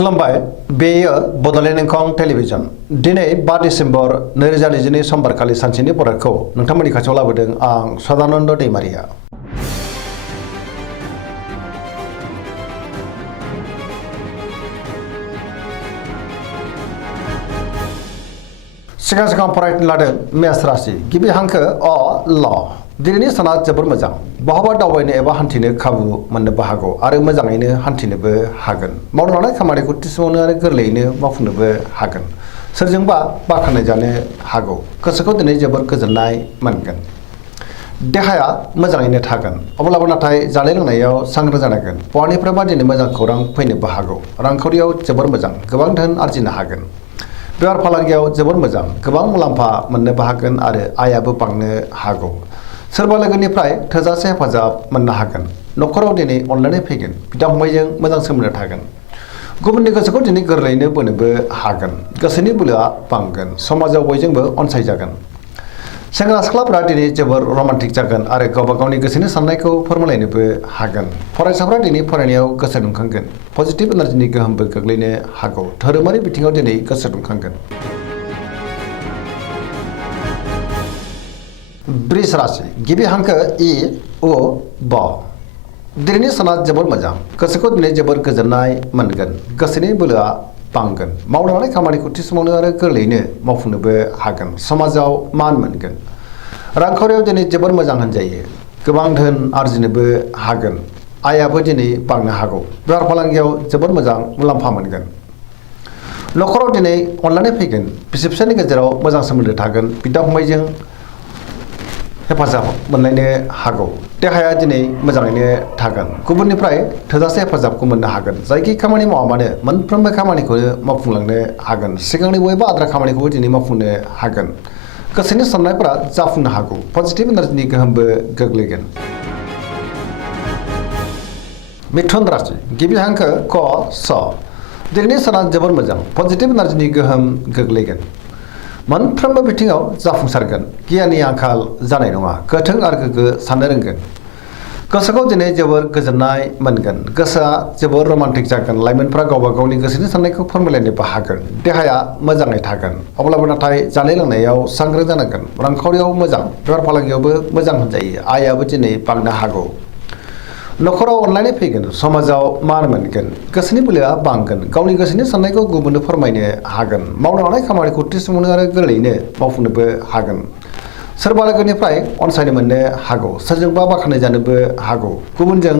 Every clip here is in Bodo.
खुलुमबाय बेयो बड'लेण्ड इंखं टेलिभिजन दिनै 5 डिसेम्बर 2022 समबारखालि सानसेनि बरादखौ नोंथांमोननि खाथियाव लाबोदों आं सदानन्द दैमारिया। सिगां फरायनो लादों मेष राशि गिबि हांखो अ ल दिनैनि साना जोबोर मोजां बहाबा दावबायनो एबा हान्थिनो खाबु मोननोबो हागौ आरो मोजाङैनो हान्थिनोबो हागोन मावनो लानाय खामानिखौ थि समावनो आरो गोरलैयैनो मावफुंनोबो हागोन सोरजोंबा बाख्नाय जानो हागौ गोसोखौ दिनै जोबोर गोजोननाय मोनगोन देहाया मोजाङैनो थागोन अब्लाबो नाथाय जानाय लोंनायाव सांग्रां जानांगोन बहानिफ्रायबा दिनै मोजां खौरां फैनोबो हागौ रांखावरियाव जोबोर मोजां गोबां धोन आरजिनो हागोन बेफार फालांगियाव जोबोर मोजां गोबां मुलाम्फा मोननोबो हागोन आरो आयाबो बांनो हागौ सोरबा लोगोनिफ्राय थोजासे हेफाजाब मोननो हागोन न'खराव दिनै अनलायनाय फैगोन बिदा फंबायजों मोजां सोमोन्दो थागोन गुबुननि गोसोखौ दिनै गोरलैयैनो बोनोबो हागोन गोसोनि बोलोआ बांगोन समाजाव बयजोंबो अनसायजागोन सेंग्रा सिख्लाफोरा दिनै जोबोर रमान्टिक जागोन आरो गावबा गावनि गोसोनि साननायखौ फोरमायलायनोबो हागोन फरायसाफ्रा दिनै फरायनायाव गोसो दुंखांगोन पजिटिभ एनार्जिनि गोहोमबो गोग्लैनो हागौ धोरोमारि बिथिङाव दिनै गोसो दुंखांगोन वृष राशि गिबि हांखो इ उ ब दिनैनि साना जोबोर मोजां गोसोखौ दिनै जोबोर गोजोननाय मोनगोन गोसोनि बोलोआ बांगोन मावनो लानाय खामानिखौ थि समावनो आरो गोरलैयैनो मावफुंनोबो हागोन समाजाव मान मोनगोन रांखावरियाव दिनै जोबोर मोजां होनजायो गोबां धोन आरजिनोबो हागोन आयाबो दिनै बांनो हागौ बेफार फालांगियाव जोबोर मोजां मुलाम्फा मोनगोन न'खराव दिनै अनलायनाय फैगोन बिसि फिसायनि गेजेराव मोजां सोमोन्दो थागोन बिदा फंबायजों हेफाजाब मोनलायनो हागौ देहाया दिनै मोजाङैनो थागोन गुबुननिफ्राय थोजासे हेफाजाबखौ मोननो हागोन जायखि खामानि मावा मानो मोनफ्रोमबो खामानिखौनो मावफुंलांनो हागोन सिगांनि बबेबा आद्रा खामानिखौबो दिनै मावफुंनो हागोन गोसोनि साननायफोरा जाफुंनो हागौ पजिटिभ एनार्जिनि गोहोमबो गोग्लैगोन मिथुन राशि गिबि हांखो क स दिनैनि साना जोबोर मोजां पजिटिभ एनार्जिनि गोहोम गोग्लैगोन मोनफ्रोमबो बिथिङाव जाफुंसारगोन गियाननि आंखाल जानाय नङा गोथों आरो गोग्गो साननो रोंगोन गोसोखौ दिनै जोबोर गोजोननाय मोनगोन गोसोआ जोबोर रमान्टिक जागोन लाइमोनफ्रा गावबा गावनि गोसोनि साननायखौ फोरमायलायनोबो हागोन देहाया मोजाङै थागोन अब्लाबो नाथाय जानाय लोंनायाव सांग्रां जानांगोन रांखावरियाव मोजां बेफार फालांगियावबो मोजां होनजायो आयाबो दिनै बांनो हागौ न'खराव अनलायनाय फैगोन समाजाव मान मोनगोन गोसोनि बोलोआ बांगोन गावनि गोसोनि साननायखौ गुबुननो फोरमायनो हागोन मावनो लानाय खामानिखौ थि समावनो आरो गोरलैयैनो मावफुंनोबो हागोन सोरबा लोगोनिफ्राय अनसायनो मोननो हागौ सोरजोंबा बाख्नाय जानोबो हागौ गुबुनजों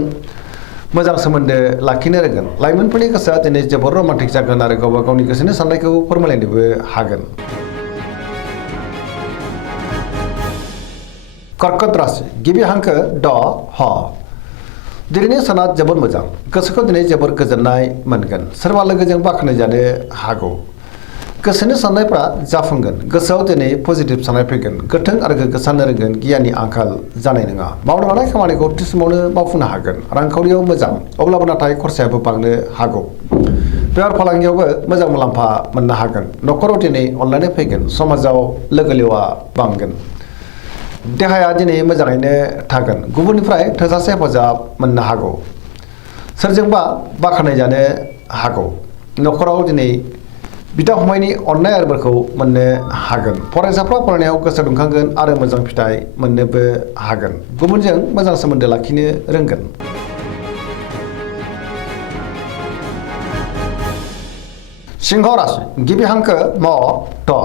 मोजां सोमोन्दो लाखिनो रोंगोन लाइमोनफोरनि गोसोआ दिनै जोबोर रमान्टिक जागोन आरो गावबा गावनि गोसोनि साननायखौ फोरमायलायनोबो हागोन कर्कट राशि गिबि हांखो ड ह दिनैनि साना जोबोर मोजां गोसोखौ दिनै जोबोर गोजोननाय मोनगोन सोरबा लोगोजों बाख्नाय जानो हागौ गोसोनि साननायफ्रा जाफुंगोन गोसोआव दिनै पजिटिभ साननाय फैगोन गोथों आरो गोग्गो साननो रोंगोन गियाननि आंखाल जानाय नङा मावनो लानाय खामानिखौ थि समावनो मावफुंनो हागोन रांखावरियाव मोजां अब्लाबो नाथाय खरसायाबो बांनो हागौ बेफार फालांगियावबो मोजां मुलाम्फा मोननो हागोन न'खराव दिनै अनलायनाय फैगोन समाजाव लोगो लेवा बांगोन देहाया दिनै मोजाङैनो थागोन गुबुननिफ्राय थोजासे हेफाजाब मोननो हागौ सोरजोंबा बाख्नाय जानो हागौ न'खराव दिनै बिदा फंबायनि अननाय आरो बोरखौ मोननो हागोन फरायसाफ्रा फरायनायाव गोसो दुंखांगोन आरो मोजां फिथाइ मोननोबो हागोन गुबुनजों मोजां सोमोन्दो लाखिनो रोंगोन सिंह राशि गिबि हांखो म ट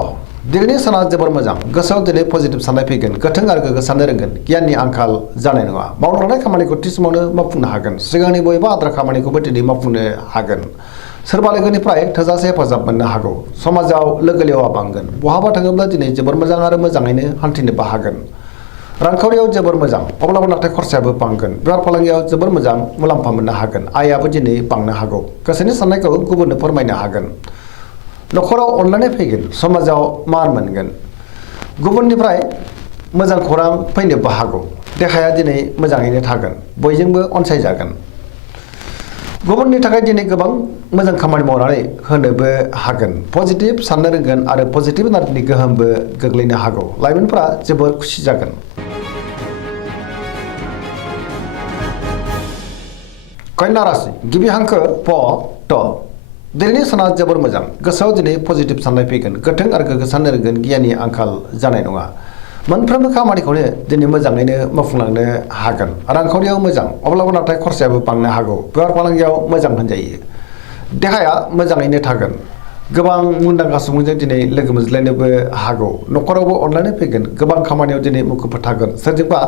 दिनैनि साना जोबोर मोजां गोसोआव दिनै पजिटिभ साननाय फैगोन गोथों आरो गोग्गो साननो रोंगोन गियाननि आंखाल जानाय नङा मावनो लानाय खामानिखौ थि समावनो मावफुंनो हागोन सिगांनि बबेबा आद्रा खामानिखौबो दिनै मावफुंनो हागोन सोरबा लोगोनिफ्राय थोजासे हेफाजाब मोननो हागौ समाजाव लोगो लेवा बांगोन बहाबा थाङोब्ला दिनै जोबोर मोजां आरो मोजाङैनो हान्थिनोबो हागोन रांखावरियाव जोबोर मोजां अब्लाबो नाथाय खरसायाबो बांगोन बेफार फालांगियाव जोबोर मोजां मुलाम्फा मोननो हागोन आयाबो दिनै बांनो हागौ गोसोनि साननायखौ गुबुननो फोरमायनो हागोन न'खराव अनलायनाय फैगोन समाजाव मान मोनगोन गुबुननिफ्राय मोजां खौरां फैनोबो हागौ देहाया दिनै मोजाङैनो थागोन बयजोंबो अनसायजागोन गुबुननि थाखाय दिनै गोबां मोजां खामानि मावनानै होनोबो हागोन पजिटिभ साननो रोंगोन आरो पजिटिभ एनार्जिनि गोहोमबो गोग्लैनो हागौ लाइमोनफोरा जोबोर खुसि जागोन कन्या राशि गिबि हांखो प ट दिनैनि साना जोबोर मोजां गोसोआव दिनै पजिटिभ साननाय फैगोन गोथों आरो गोग्गो साननो रोंगोन गियाननि आंखाल जानाय नङा मोनफ्रोमबो खामानिखौनो दिनै मोजाङैनो मावफुंलांनो हागोन रांखावरियाव मोजां अब्लाबो नाथाय खरसायाबो बांनो हागौ बेफार फालांगियाव मोजां होनजायो देहाया मोजाङैनो थागोन गोबां मुंदांखा सुबुंजों दिनै लोगो मोनज्लायनोबो हागौ न'खरावबो अनलायनाय फैगोन गोबां खामानियाव दिनै मुखुब थागोन सोरजोंबा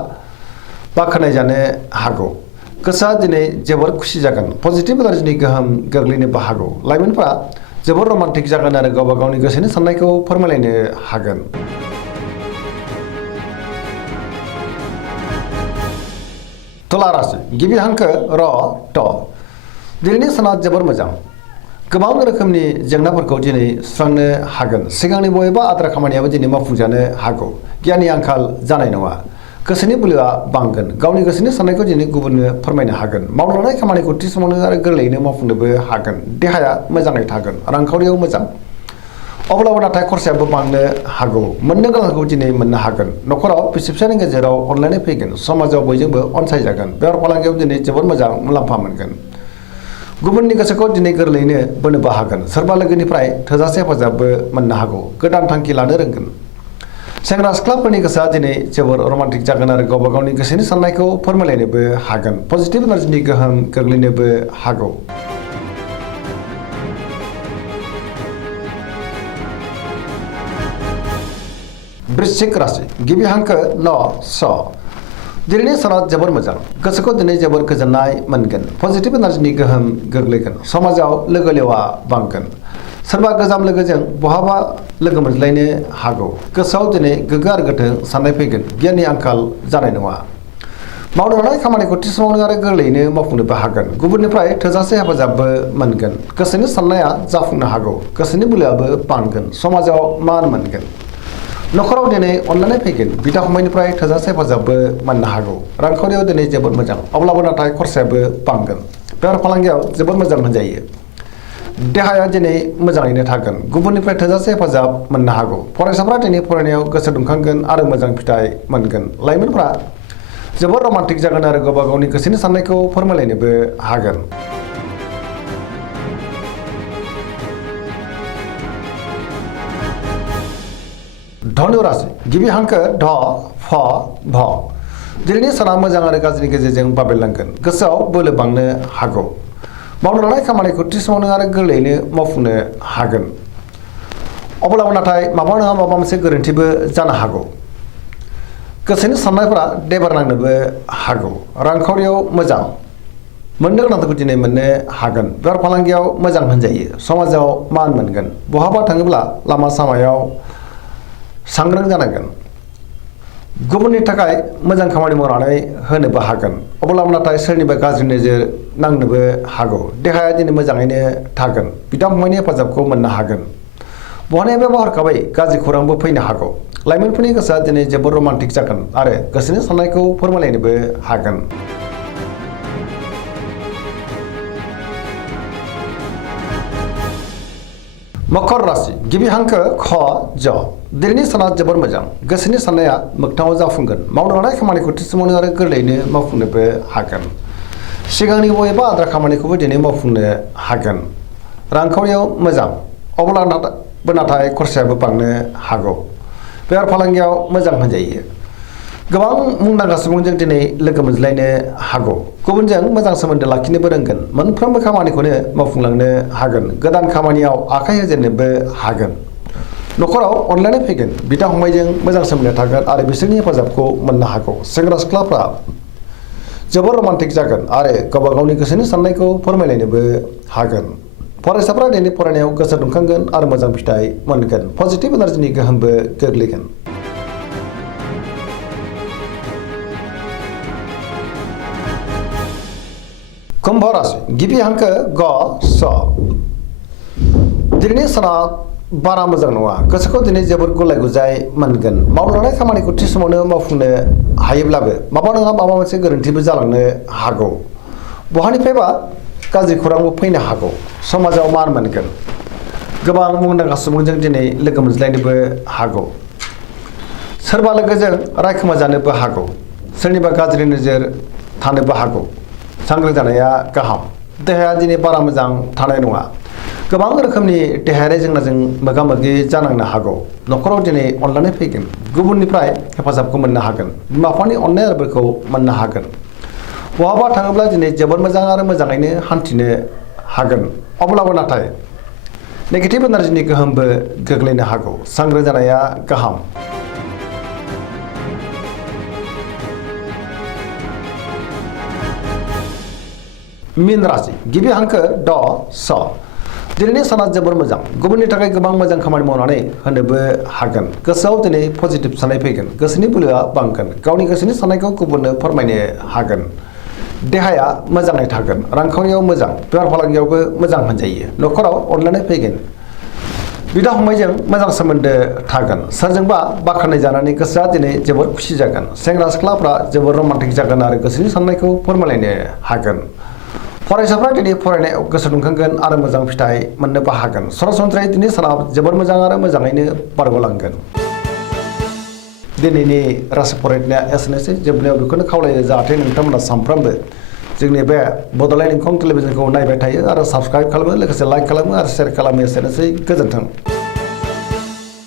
बाख्नायजानो हागौ गोसोआ दिनै जोबोर खुसि जागोन पजिटिभ एनार्जिनि गोहोम गोग्लैनोबो हागौ लाइमोनफोरा जोबोर रमान्टिक जागोन आरो गावबा गावनि गोसोनि साननायखौ फोरमायलायनो हागोन तुला राशि गिबि हांखो र ट दिनैनि साना जोबोर मोजां गोबां रोखोमनि जेंनाफोरखौ दिनै सुस्रांनो हागोन सिगांनि बबेबा आद्रा खामानियाबो दिनै मावफुंजानो हागौ गियाननि आंखाल जानाय नङा गोसोनि बोलोआ बांगोन गावनि गोसोनि साननायखौ दिनै गुबुननो फोरमायनो हागोन मावनो लानाय खामानिखौ थि समावनो आरो गोरलैयैनो मावफुंनोबो हागोन देहाया मोजाङै थागोन रांखावरियाव मोजां अब्लाबो नाथाय खरसायाबो बांनो हागौ मोननो गोनांखौ दिनै मोननो हागोन न'खराव बिसि फिसायनि गेजेराव अनलायनाय फैगोन समाजाव बयजोंबो अनसायजागोन बेफार फालांगियाव दिनै जोबोर मोजां मुलाम्फा मोनगोन गुबुननि गोसोखौ दिनै गोरलैयैनो बोनोबो हागोन सोरबा लोगोनिफ्राय थोजासे हेफाजाबबो मोननो हागौ गोदान थांखि लानो रोंगोन सेंग्रा सिख्लाफोरनि गोसोआ दिनै जोबोर रमान्टिक जागोन आरो गावबा गावनि गोसोनि साननायखौ फोरमायलायनोबो हागोन पजिटिभ एनार्जिनि गोहोम गोग्लैनोबो हागौ वृश्चिक राशि गिबि हांखो न स दिनैनि साना जोबोर मोजां गोसोखौ दिनै जोबोर गोजोननाय मोनगोन पजिटिभ एनार्जिनि गोहोम गोग्लैगोन समाजाव लोगो लेवा बांगोन सोरबा गोजाम लोगोजों बहाबा लोगो मोनज्लायनो हागौ गोसोआव दिनै गोग्गो आरो गोथों साननाय फैगोन गियाननि आंखाल जानाय नङा मावनो लानाय खामानिखौ थि समावनो आरो गोरलैयैनो मावफुंनोबो हागोन गुबुननिफ्राय थोजासे हेफाजाबबो मोनगोन गोसोनि साननाया जाफुंनो हागौ गोसोनि बोलोआबो बांगोन समाजाव मान मोनगोन न'खराव दिनै अनलायनाय फैगोन बिदा फंबायनिफ्राय थोजासे हेफाजाबबो मोननो हागौ रांखावरियाव दिनै जोबोद मोजां अब्लाबो नाथाय खरसायाबो बांगोन बेफार फालांगियाव जोबोद मोजां होनजायो देहाया दिनै मोजाङैनो थागोन गुबुननिफ्राय थोजासे हेफाजाब मोननो हागौ फरायसाफ्रा दिनै फरायनायाव गोसो दुंखांगोन आरो मोजां फिथाइ मोनगोन लाइमोनफ्रा जोबोद रमान्टिक जागोन आरो गावबा गावनि गोसोनि साननायखौ फोरमायलायनोबो हागोन धनु राशि गिबि हांखो ध फ भ दिनैनि साना मोजां आरो गाज्रिनि गेजेरजों बाबेरलांगोन गोसोआव बोलो बांनो हागौ मावनो लानाय खामानिखौ थि समावनो आरो गोरलैयैनो मावफुंनो हागोन अब्लाबो नाथाय माबा नङा माबा मोनसे गोरोन्थिबो जानो हागौ गोसोनि साननायफोरा देबार नांनोबो हागौ रांखावरियाव मोजां मोननो गोनांखौ दिनै मोननो हागोन बेफार फालांगियाव मोजां होनजायो समाजाव मान मोनगोन बहाबा थाङोब्ला लामा सामायाव सांग्रां जानांगोन गुबुननि थाखाय मोजां खामानि मावनानै होनोबो हागोन अब्लाबो नाथाय सोरनिबा गाज्रि नोजोर नांनोबो हागौ देहाया दिनै मोजाङैनो थागोन बिदा फंबायनि हेफाजाबखौ मोननो हागोन बहानिफ्रायबा हरखाबै गाज्रि खौरांबो फैनो हागौ लाइमोनफोरनि गोसोआ दिनै जोबोद रमान्टिक जागोन आरो गोसोनि साननायखौ फोरमायलायनोबो हागोन मकर राशि गिबि हांखो ख ज दिनैनि साना जोबोर मोजां गोसोनि साननाया मोगथाङाव जाफुंगोन मावनो लानाय खामानिखौ थि समावनो आरो गोरलैयैनो मावफुंनोबो हागोन सिगांनि बबेबा आद्रा खामानिखौबो दिनै मावफुंनो हागोन रांखावरियाव मोजां अब्लाबो नाथाय खरसायाबो बांनो हागौ बेफार फालांगियाव मोजां होनजायो गोबां मुंदांखा सुबुंजों दिनै लोगो मोनज्लायनो हागौ गुबुनजों मोजां सोमोन्दो लाखिनोबो रोंगोन मोनफ्रोमबो खामानिखौनो मावफुंलांनो हागोन गोदान खामानियाव आखाइ होजेननोबो हागोन न'खराव अनलायनाय फैगोन बिदा फंबायजों मोजां सोमोन्दो थागोन आरो बिसोरनि हेफाजाबखौ मोननो हागौ सेंग्रा सिख्लाफ्रा जोबोर रमान्टिक जागोन आरो गावबा गावनि गोसोनि साननायखौ फोरमायलायनोबो हागोन फरायसाफ्रा दिनै फरायनायाव गोसो दुंखांगोन आरो मोजां फिथाइ मोनगोन पजिटिभ एनार्जिनि गोहोमबो गोग्लैगोन कुंभ राशि गिबि हांखो ग स दिनैनि साना बारा मोजां नङा गोसोखौ दिनै जोबोद गुलाय गुजाय मोनगोन मावनो लानाय खामानिखौ थि समावनो मावफुंनो हायोब्लाबो माबा नङा माबा मोनसे गोरोन्थिबो जालांनो हागौ बहानिफ्रायबा गाज्रि खौरांबो फैनो हागौ समाजाव मान मोनगोन गोबां मुंदांखा सुबुंजों दिनै लोगो मोनज्लायनोबो हागौ सोरबा लोगोजों रायखोमा जानोबो हागौ सोरनिबा गाज्रि नोजोर थानोबो हागौ सांग्रां जानाया गाहाम देहाया दिनै बारा मोजां थानाय नङा गोबां रोखोमनि देहायारि जेंनाजों मोगा मोगि जानांनो हागौ न'खराव दिनै अनलायनाय फैगोन गुबुननिफ्राय हेफाजाबखौ मोननो हागोन बिमा बिफानि अननाय आरोफोरखौ मोननो हागोन बहाबा थाङोब्ला दिनै जोबोद मोजां आरो मोजाङैनो हान्थिनो हागोन अब्लाबो नाथाय नेगेटिभ एनार्जिनि गोहोमबो गोग्लैनो हागौ सांग्रां जानाया गाहाम मीन राशि गिबि हांखो ड स दिनैनि साना जोबोर मोजां गुबुननि थाखाय गोबां मोजां खामानि मावनानै होनोबो हागोन गोसोआव दिनै पजिटिभ साननाय फैगोन गोसोनि बोलोआ बांगोन गावनि गोसोनि साननायखौ गुबुननो फोरमायनो हागोन देहाया मोजाङै थागोन रांखावरियाव मोजां बेफार फालांगियावबो मोजां होनजायो न'खराव अनलायनाय फैगोन बिदा फंबायजों मोजां सोमोन्दो थागोन सोरजोंबा बाख्नाय जानानै गोसोआ दिनै जोबोर खुसि जागोन सेंग्रा सिख्लाफ्रा जोबोर रमान्टिक जागोन आरो गोसोनि साननायखौ फोरमायलायनो हागोन फरायसाफ्रा दिनै फरायनायाव गोसो दुंखांगोन आरो मोजां फिथाइ मोननोबो हागोन सरासनस्रायै दिनै सानाव जोबोर मोजां आरो मोजाङैनो बारग'लांगोन दिनैनि राशि फरायनाया एसेनोसै जोबनायाव बेखौनो खावलायो जाहाथे नोंथांमोना सानफ्रोमबो जोंनि बे बड'लेण्ड इंखं टेलिभिजनखौ नायबाय थायो आरो साबस्क्राइब खालामो लोगोसे लाइक खालामो आरो शेयार खालामो एसेनोसै गोजोन्थों